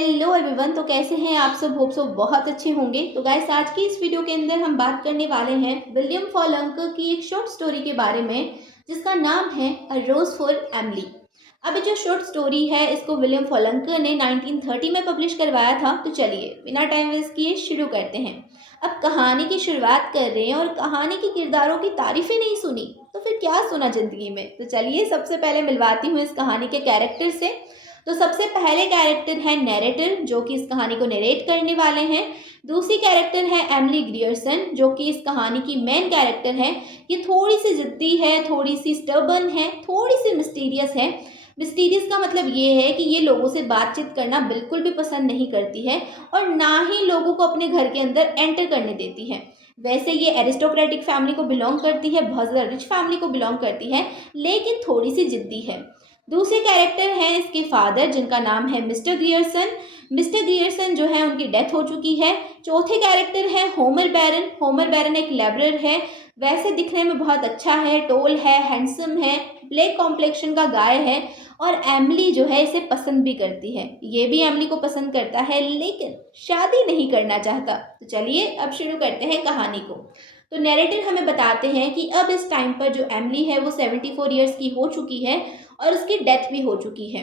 Hello everyone. तो कैसे हैं आप सब? होप सो बहुत अच्छे होंगे। तो गाइस, आज की इस वीडियो के अंदर हम बात करने वाले हैं विलियम फॉलंक की एक शॉर्ट स्टोरी के बारे में, जिसका नाम है अ रोज फॉर एमिली। अब ये जो शॉर्ट स्टोरी है, इसको विलियम फॉलंक ने 1930 में पब्लिश करवाया था। तो चलिए बिना टाइम वेस्ट किए शुरू करते हैं। अब कहानी की शुरुआत कर रहे हैं और कहानी के किरदारों की तारीफें नहीं सुनी तो फिर क्या सुना जिंदगी में। तो चलिए सबसे पहले मिलवाती हूँ इस कहानी के कैरेक्टर से। तो सबसे पहले कैरेक्टर है नैरेटर, जो कि इस कहानी को नरेट करने वाले हैं। दूसरी कैरेक्टर है एमिली ग्रियर्सन, जो कि इस कहानी की मेन कैरेक्टर है। ये थोड़ी सी जिद्दी है, थोड़ी सी स्टर्बन है, थोड़ी सी मिस्टीरियस है। मिस्टीरियस का मतलब ये है कि ये लोगों से बातचीत करना बिल्कुल भी पसंद नहीं करती है और ना ही लोगों को अपने घर के अंदर एंटर करने देती है। वैसे ये एरिस्टोक्रेटिक फैमिली को बिलोंग करती है, बहुत ज़्यादा रिच फैमिली को बिलोंग करती है, लेकिन थोड़ी सी जिद्दी है। दूसरे कैरेक्टर हैं इसके फादर, जिनका नाम है मिस्टर ग्रियर्सन। मिस्टर ग्रियर्सन जो है उनकी डेथ हो चुकी है। चौथे कैरेक्टर है होमर बैरन। होमर बैरन एक लेबरर है। वैसे दिखने में बहुत अच्छा है, टोल है, हैंडसम है, ब्लैक कॉम्प्लेक्शन का गाय है और एमिली जो है इसे पसंद भी करती है। ये भी एमिली को पसंद करता है, लेकिन शादी नहीं करना चाहता। तो चलिए अब शुरू करते हैं कहानी को। तो नैरेटर हमें बताते हैं कि अब इस टाइम पर जो एमिली है वो 74 ईयर्स की हो चुकी है और उसकी डेथ भी हो चुकी है।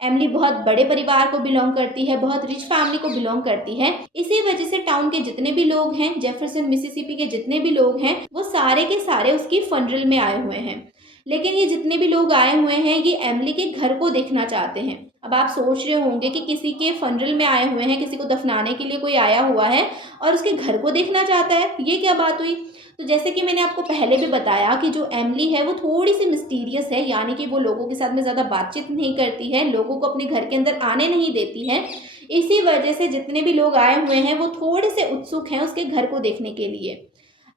एमिली बहुत बड़े परिवार को बिलोंग करती है, बहुत रिच फैमिली को बिलोंग करती है। इसी वजह से टाउन के जितने भी लोग हैं, जेफरसन मिसिसिपी के जितने भी लोग हैं, वो सारे के सारे उसकी फनरल में आए हुए हैं। लेकिन ये जितने भी लोग आए हुए हैं, ये एमिली के घर को देखना चाहते हैं। अब आप सोच रहे होंगे कि किसी के फनरल में आए हुए हैं, किसी को दफनाने के लिए कोई आया हुआ है और उसके घर को देखना चाहता है, ये क्या बात हुई। तो जैसे कि मैंने आपको पहले भी बताया कि जो एमिली है वो थोड़ी सी मिस्टीरियस है, यानी कि वो लोगों के साथ में ज़्यादा बातचीत नहीं करती है, लोगों को अपने घर के अंदर आने नहीं देती है। इसी वजह से जितने भी लोग आए हुए हैं वो थोड़े से उत्सुक हैं उसके घर को देखने के लिए।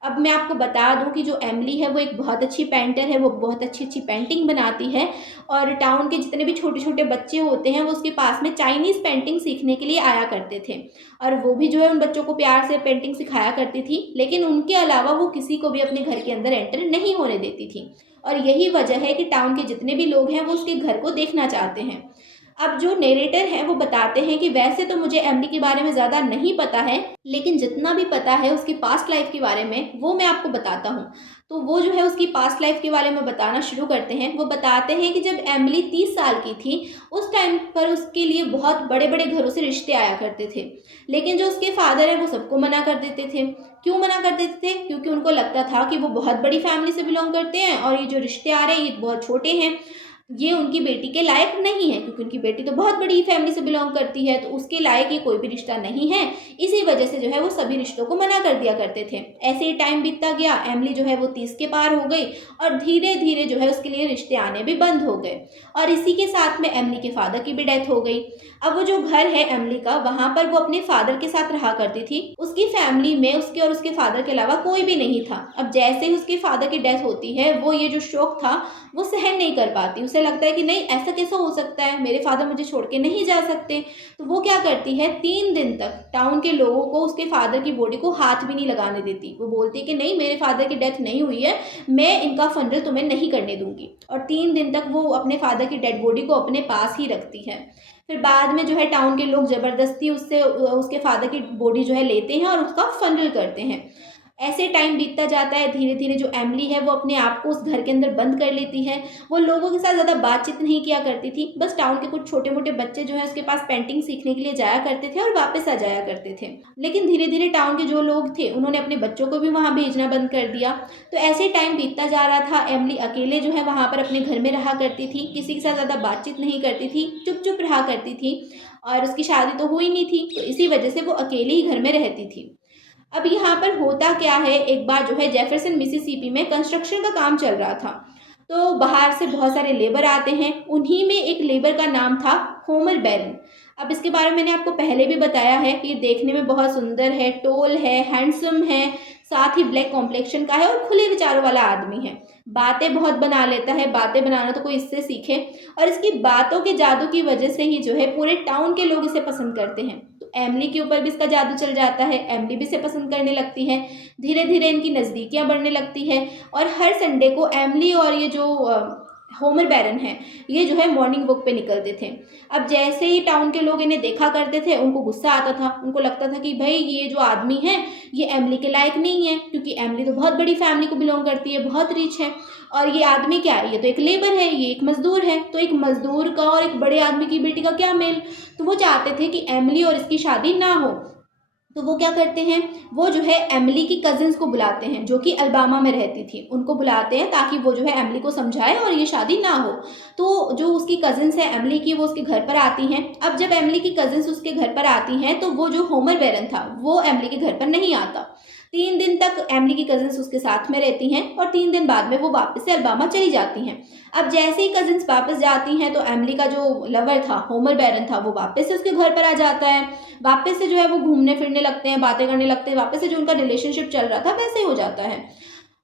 अब मैं आपको बता दूं कि जो एमिली है वो एक बहुत अच्छी पेंटर है, वो बहुत अच्छी अच्छी पेंटिंग बनाती है और टाउन के जितने भी छोटे छोटे बच्चे होते हैं वो उसके पास में चाइनीज़ पेंटिंग सीखने के लिए आया करते थे और वो भी जो है उन बच्चों को प्यार से पेंटिंग सिखाया करती थी। लेकिन उनके अलावा वो किसी को भी अपने घर के अंदर एंटर नहीं होने देती थी और यही वजह है कि टाउन के जितने भी लोग हैं वो उसके घर को देखना चाहते हैं। अब जो नरेटर है वो बताते हैं कि वैसे तो मुझे एमिली के बारे में ज़्यादा नहीं पता है, लेकिन जितना भी पता है उसकी पास्ट लाइफ के बारे में वो मैं आपको बताता हूँ। तो वो जो है उसकी पास्ट लाइफ के बारे में बताना शुरू करते हैं। वो बताते हैं कि जब एमिली 30 साल की थी उस टाइम पर उसके लिए बहुत बड़े बड़े घरों से रिश्ते आया करते थे, लेकिन जो उसके फादर है वो सबको मना कर देते थे। क्यों मना कर देते थे? क्योंकि उनको लगता था कि वो बहुत बड़ी फैमिली से बिलोंग करते हैं और ये जो रिश्ते आ रहे हैं ये बहुत छोटे हैं, ये उनकी बेटी के लायक नहीं है, क्योंकि उनकी बेटी तो बहुत बड़ी फैमिली से बिलोंग करती है, तो उसके लायक ये कोई भी रिश्ता नहीं है। इसी वजह से जो है वो सभी रिश्तों को मना कर दिया करते थे। ऐसे ही टाइम बीतता गया, एमिली जो है वो 30 के पार हो गई और धीरे धीरे जो है उसके लिए रिश्ते आने भी बंद हो गए और इसी के साथ में एमिली के फादर की भी डेथ हो गई। अब वो जो घर है एमिली का, वहाँ पर वो अपने फादर के साथ रहा करती थी। उसकी फैमिली में उसके और उसके फादर के अलावा कोई भी नहीं था। अब जैसे ही उसके फादर की डेथ होती है, वो ये जो शोक था वो सहन नहीं कर पाती। उसे लगता है कि नहीं, ऐसा कैसा हो सकता है, मेरे फादर मुझे छोड़ के नहीं जा सकते। तो वो क्या करती है, 3 दिन तक टाउन के लोगों को उसके फादर की बॉडी को हाथ भी नहीं लगाने देती। वो बोलती है कि नहीं, मेरे फादर की डेथ नहीं हुई है, मैं इनका फनरल तुम्हें नहीं करने दूंगी। और 3 दिन तक वो अपने फादर की डेड बॉडी को अपने पास ही रखती है। फिर बाद में जो है टाउन के लोग जबरदस्ती उससे उसके फादर की बॉडी जो है लेते हैं और उसका फनरल करते हैं। ऐसे टाइम बीतता जाता है, धीरे धीरे जो एमिली है वो अपने आप को उस घर के अंदर बंद कर लेती है। वो लोगों के साथ ज़्यादा बातचीत नहीं किया करती थी, बस टाउन के कुछ छोटे मोटे बच्चे जो है उसके पास पेंटिंग सीखने के लिए जाया करते थे और वापस आ जाया करते थे। लेकिन धीरे धीरे टाउन के जो लोग थे उन्होंने अपने बच्चों को भी वहाँ भेजना बंद कर दिया। तो ऐसे टाइम बीतता जा रहा था। एमिली अकेले जो है वहाँ पर अपने घर में रहा करती थी, किसी के साथ ज़्यादा बातचीत नहीं करती थी, चुप चुप रहा करती थी और उसकी शादी तो हुई नहीं थी, तो इसी वजह से वो अकेले ही घर में रहती थी। अब यहाँ पर होता क्या है, एक बार जो है जेफरसन मिसिसिपी में कंस्ट्रक्शन का काम चल रहा था। तो बाहर से बहुत सारे लेबर आते हैं, उन्हीं में एक लेबर का नाम था होमर बैरन। अब इसके बारे में मैंने आपको पहले भी बताया है कि ये देखने में बहुत सुंदर है, टोल है, हैंडसम है, साथ ही ब्लैक कॉम्प्लेक्शन का है और खुले विचारों वाला आदमी है। बातें बहुत बना लेता है, बातें बनाना तो कोई इससे सीखे। और इसकी बातों के जादू की वजह से ही जो है पूरे टाउन के लोग इसे पसंद करते हैं। तो एमिली के ऊपर भी इसका जादू चल जाता है, एमिली भी इसे पसंद करने लगती है। धीरे धीरे इनकी नज़दीकियाँ बढ़ने लगती है और हर संडे को एमिली और ये जो होमर बैरन हैं, ये जो है मॉर्निंग वॉक पे निकलते थे। अब जैसे ही टाउन के लोग इन्हें देखा करते थे, उनको गुस्सा आता था। उनको लगता था कि भई ये जो आदमी है, ये एमिली के लायक नहीं है, क्योंकि एमिली तो बहुत बड़ी फैमिली को बिलॉन्ग करती है, बहुत रिच है, और ये आदमी क्या है, ये तो एक लेबर है, ये एक मज़दूर है। तो एक मज़दूर का और एक बड़े आदमी की बेटी का क्या मेल? तो वो चाहते थे कि एमिली और इसकी शादी ना हो। तो वो क्या करते हैं, वो जो है एमिली की कज़िन्स को बुलाते हैं, जो कि अलबामा में रहती थी, उनको बुलाते हैं ताकि वो जो है एमिली को समझाए और ये शादी ना हो। तो जो उसकी कज़िन्स है एमिली की, वो उसके घर पर आती हैं। अब जब एमिली की कज़िन्स उसके घर पर आती हैं, तो वो जो होमर बैरन था, वो एमिली के घर पर नहीं आता। 3 दिन तक एमिली की कज़िन्स उसके साथ में रहती हैं और 3 दिन बाद में वो वापस से अलबामा चली जाती हैं। अब जैसे ही कज़िन्स वापस जाती हैं, तो एमिली का जो लवर था, होमर बैरन था, वो वापस से उसके घर पर आ जाता है। वापस से जो है वो घूमने फिरने लगते हैं, बातें करने लगते हैं, वापस से जो उनका रिलेशनशिप चल रहा था वैसे हो जाता है।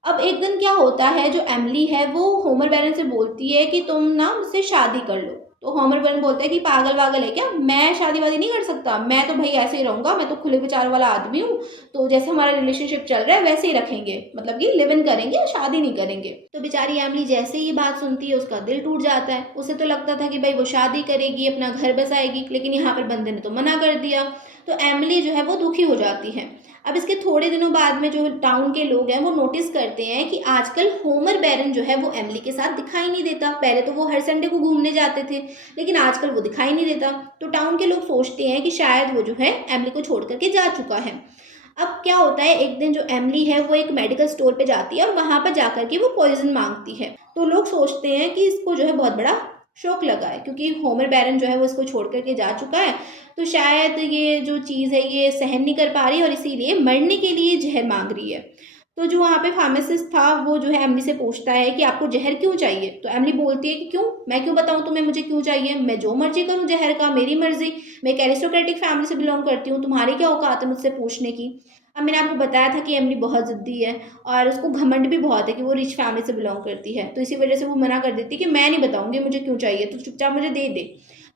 अब एक दिन क्या होता है, जो एमिली है वो होमर बैरन से बोलती है कि तुम ना मुझसे शादी कर लो। तो होमर बैरन बोलता है कि पागल-वागल है क्या? मैं शादी-वादी नहीं कर सकता, मैं तो भई ऐसे ही रहूँगा, मैं तो खुले विचार वाला आदमी हूँ, तो जैसे हमारा रिलेशनशिप चल रहा है वैसे ही रखेंगे, मतलब कि लिव इन करेंगे, शादी नहीं करेंगे। तो बेचारी एमिली जैसे ही ये बात सुनती है, उसका दिल टूट जाता है। उसे तो लगता था कि भई वो शादी करेगी, अपना घर बसाएगी, लेकिन यहाँ पर बंदे ने तो मना कर दिया। तो एमिली जो है वो दुखी हो जाती है। अब इसके थोड़े दिनों बाद में जो टाउन के लोग हैं वो नोटिस करते हैं कि आजकल होमर बैरन जो है वो एमिली के साथ दिखाई नहीं देता। पहले तो वो हर संडे को घूमने जाते थे, लेकिन आजकल वो दिखाई नहीं देता। तो टाउन के लोग सोचते हैं कि शायद वो जो है एमिली को छोड़ करके जा चुका है। अब क्या होता है, एक दिन जो एमिली है वो एक मेडिकल स्टोर पे जाती है और वहाँ पर जाकर के वो पॉइज़न माँगती है। तो लोग सोचते हैं कि इसको जो है बहुत बड़ा शॉक लगा है, क्योंकि होमर बैरन जो है वो इसको छोड़ कर के जा चुका है। तो शायद ये जो चीज़ है ये सहन नहीं कर पा रही और इसीलिए मरने के लिए ज़हर माँग रही है। तो जो वहाँ पे फार्मासिस्ट था वो जो है एमिली से पूछता है कि आपको ज़हर क्यों चाहिए? तो एमिली बोलती है कि क्यों? मैं क्यों बताऊँ तुम्हें मुझे क्यों चाहिए? मैं जो मर्ज़ी करूँ ज़हर का, मेरी मर्ज़ी। मैं एक एरिस्टोक्रेटिक फैमिली से बिलॉन्ग करती हूँ, तुम्हारी क्या औकात है मुझसे पूछने की? अब मैंने आपको बताया था कि एमिली बहुत ज़िद्दी है और उसको घमंड भी बहुत है कि वो रिच फैमिली से बिलॉन्ग करती है। तो इसी वजह से वो मना कर देती है कि मैं नहीं बताऊँगी मुझे क्यों चाहिए, तू चुपचाप मुझे दे दे।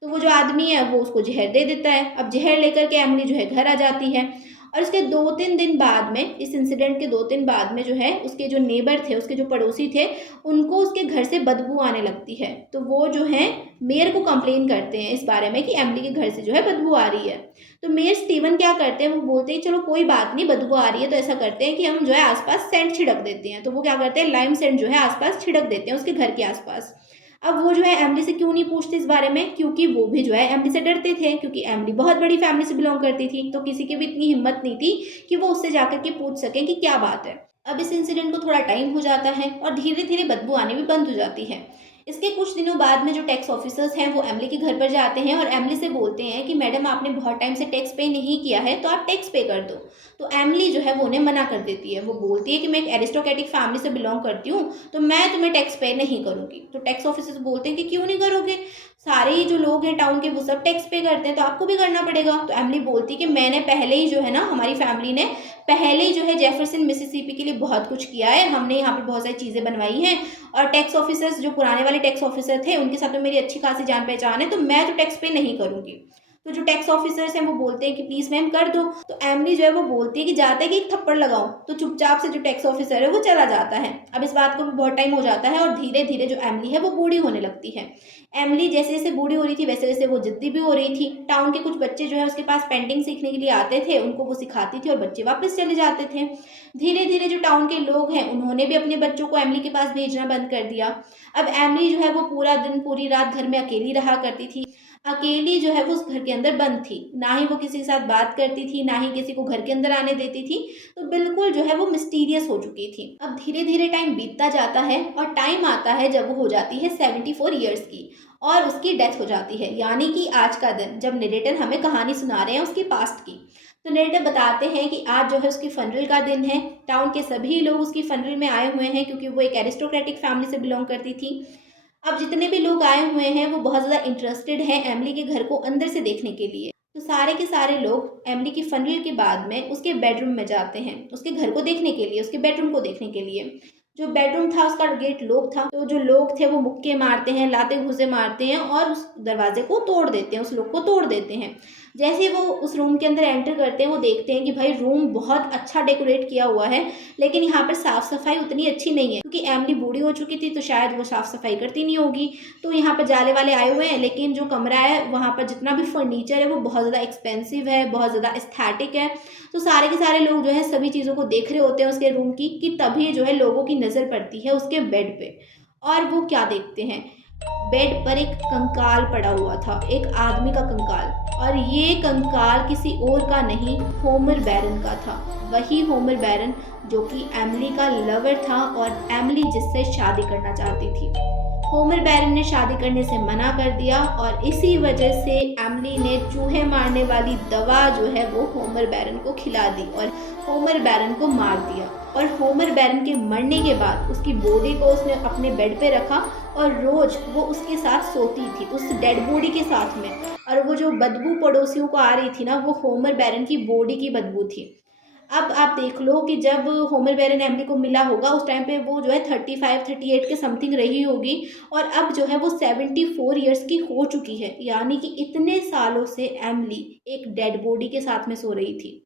तो वो जो आदमी है वो उसको ज़हर दे देता है। अब ज़हर लेकर के एमिली जो है घर आ जाती है और इसके 2-3 दिन बाद में, इस इंसिडेंट के 2 दिन बाद में जो है उसके जो नेबर थे, उसके जो पड़ोसी थे, उनको उसके घर से बदबू आने लगती है। तो वो जो है मेयर को कंप्लेन करते हैं इस बारे में कि एमिली के घर से जो है बदबू आ रही है। तो मेयर स्टीवन क्या करते हैं, वो बोलते हैं चलो कोई बात नहीं, बदबू आ रही है तो ऐसा करते हैं कि हम जो है आस-पास सेंट छिड़क देते हैं। तो वो क्या करते हैं, लाइम सेंट जो है आस-पास छिड़क देते हैं उसके घर के आस-पास। अब वो जो है एमिली से क्यों नहीं पूछते इस बारे में, क्योंकि वो भी जो है एमिली से डरते थे, क्योंकि एमिली बहुत बड़ी फैमिली से बिलॉन्ग करती थी। तो किसी की भी इतनी हिम्मत नहीं थी कि वो उससे जाकर के पूछ सकें कि क्या बात है। अब इस इंसिडेंट को थोड़ा टाइम हो जाता है और धीरे-धीरे बदबू आनी भी बंद हो जाती है। इसके कुछ दिनों बाद में जो टैक्स ऑफिसर्स हैं वो एमिली के घर पर जाते हैं और एमिली से बोलते हैं कि मैडम आपने बहुत टाइम से टैक्स पे नहीं किया है, तो आप टैक्स पे कर दो। तो एमिली जो है वो उन्हें मना कर देती है। वो बोलती है कि मैं एक एरिस्टोक्रेटिक फैमिली से बिलॉन्ग करती हूँ, तो मैं तुम्हें टैक्स पे नहीं करूँगी। तो टैक्स ऑफिसर्स बोलते हैं कि क्यों नहीं करोगे? सारे ही जो लोग हैं टाउन के वो सब टैक्स पे करते हैं, तो आपको भी करना पड़ेगा। तो एमिली बोलती है कि मैंने पहले ही जो है ना, हमारी फैमिली ने पहले ही जो है जेफरसन मिसिसिपी के लिए बहुत कुछ किया है। हमने यहाँ पे बहुत सारी चीज़ें बनवाई हैं और टैक्स ऑफिसर्स जो पुराने वाले टैक्स ऑफिसर थे उनके साथ तो मेरी अच्छी खासी जान पहचान है, तो मैं तो टैक्स पे नहीं करूँगी। तो जो टैक्स ऑफिसर्स हैं वो बोलते हैं कि प्लीज़ मैम कर दो। तो एमिली जो है वो बोलती है कि जाते कि एक थप्पड़ लगाओ। तो चुपचाप से जो टैक्स ऑफिसर है वो चला जाता है। अब इस बात को भी बहुत टाइम हो जाता है और धीरे-धीरे जो एमिली है वो बूढ़ी होने लगती है। एमिली जैसे-जैसे बूढ़ी हो रही थी वैसे-वैसे वो ज़िद्दी भी हो रही थी। टाउन के कुछ बच्चे जो है उसके पास पेंटिंग सीखने के लिए आते थे, उनको वो सिखाती थी और बच्चे वापस चले जाते थे। धीरे-धीरे जो टाउन के लोग हैं उन्होंने भी अपने बच्चों को एमिली के पास भेजना बंद कर दिया। अब एमिली जो है वो पूरा दिन, पूरी रात घर में अकेली रहा करती थी। अकेली जो है वो उस घर के अंदर बंद थी। ना ही वो किसी के साथ बात करती थी, ना ही किसी को घर के अंदर आने देती थी। तो बिल्कुल जो है वो मिस्टीरियस हो चुकी थी। अब धीरे-धीरे टाइम बीतता जाता है और टाइम आता है जब वो हो जाती है 74 इयर्स की और उसकी डेथ हो जाती है। यानी कि आज का दिन जब नरेटर हमें कहानी सुना रहे हैं उसकी पास्ट की। तो नरेटर बताते हैं कि आज जो है उसकी फनरल का दिन है। टाउन के सभी लोग उसकी फनरल में आए हुए हैं क्योंकि वो एक एरिस्टोक्रेटिक फैमिली से बिलॉन्ग करती थी। अब जितने भी लोग आए हुए हैं वो बहुत ज़्यादा इंटरेस्टेड हैं एमिली के घर को अंदर से देखने के लिए। तो सारे के सारे लोग एमिली की फनरल के बाद में उसके बेडरूम में जाते हैं, उसके घर को देखने के लिए, उसके बेडरूम को देखने के लिए। जो बेडरूम था उसका गेट लॉक था, तो जो लोग थे वो मुक्के मारते हैं, लाते घुसे मारते हैं और उस दरवाजे को तोड़ देते हैं, उस लॉक को तोड़ देते हैं। जैसे ही वो उस रूम के अंदर एंटर करते हैं, वो देखते हैं कि भाई रूम बहुत अच्छा डेकोरेट किया हुआ है, लेकिन यहाँ पर साफ़ सफाई उतनी अच्छी नहीं है, क्योंकि एमिली बूढ़ी हो चुकी थी तो शायद वो साफ़ सफाई करती नहीं होगी। तो यहाँ पर जाले वाले आए हुए हैं, लेकिन जो कमरा है वहाँ पर जितना भी फर्नीचर है वो बहुत ज़्यादा एक्सपेंसिव है, बहुत ज़्यादा एस्थेटिक है। तो सारे के सारे लोग जो है सभी चीज़ों को देख रहे होते हैं उसके रूम की, कि तभी जो है लोगों की नज़र पड़ती है उसके बेड पे। और वो क्या देखते हैं, बेड पर एक कंकाल पड़ा हुआ था, एक आदमी का कंकाल। और ये कंकाल किसी और का नहीं, होमर बैरन का था। वही होमर बैरन जो कि एमिली का लवर था और एमिली जिससे शादी करना चाहती थी। होमर बैरन ने शादी करने से मना कर दिया और इसी वजह से एमिली ने चूहे मारने वाली दवा जो है वो होमर बैरन को खिला दी और होमर बैरन को मार दिया। और होमर बैरन के मरने के बाद उसकी बॉडी को उसने अपने बेड पे रखा और रोज वो उसके साथ सोती थी, उस डेड बॉडी के साथ में। और वो जो बदबू पड़ोसियों को आ रही थी ना, वो होमर बैरन की बॉडी की बदबू थी। अब आप देख लो कि जब होमर बैरन एमिली को मिला होगा उस टाइम पे वो जो है 35-38 के समथिंग रही होगी, और अब जो है वो 74 ईयर्स की हो चुकी है। यानी कि इतने सालों से एमिली एक डेड बॉडी के साथ में सो रही थी।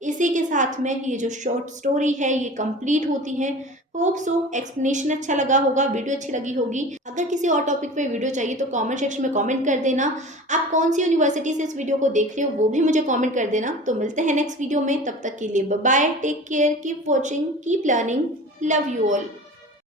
इसी के साथ में ये जो शॉर्ट स्टोरी है ये कंप्लीट होती है। होप सो एक्सप्लेनेशन अच्छा लगा होगा, वीडियो अच्छी लगी होगी। अगर किसी और टॉपिक पे वीडियो चाहिए तो कमेंट सेक्शन में कमेंट कर देना। आप कौन सी यूनिवर्सिटी से इस वीडियो को देख रहे हो वो भी मुझे कमेंट कर देना। तो मिलते हैं नेक्स्ट वीडियो में, तब तक के लिए bye bye, take care, keep watching, keep learning, love you all.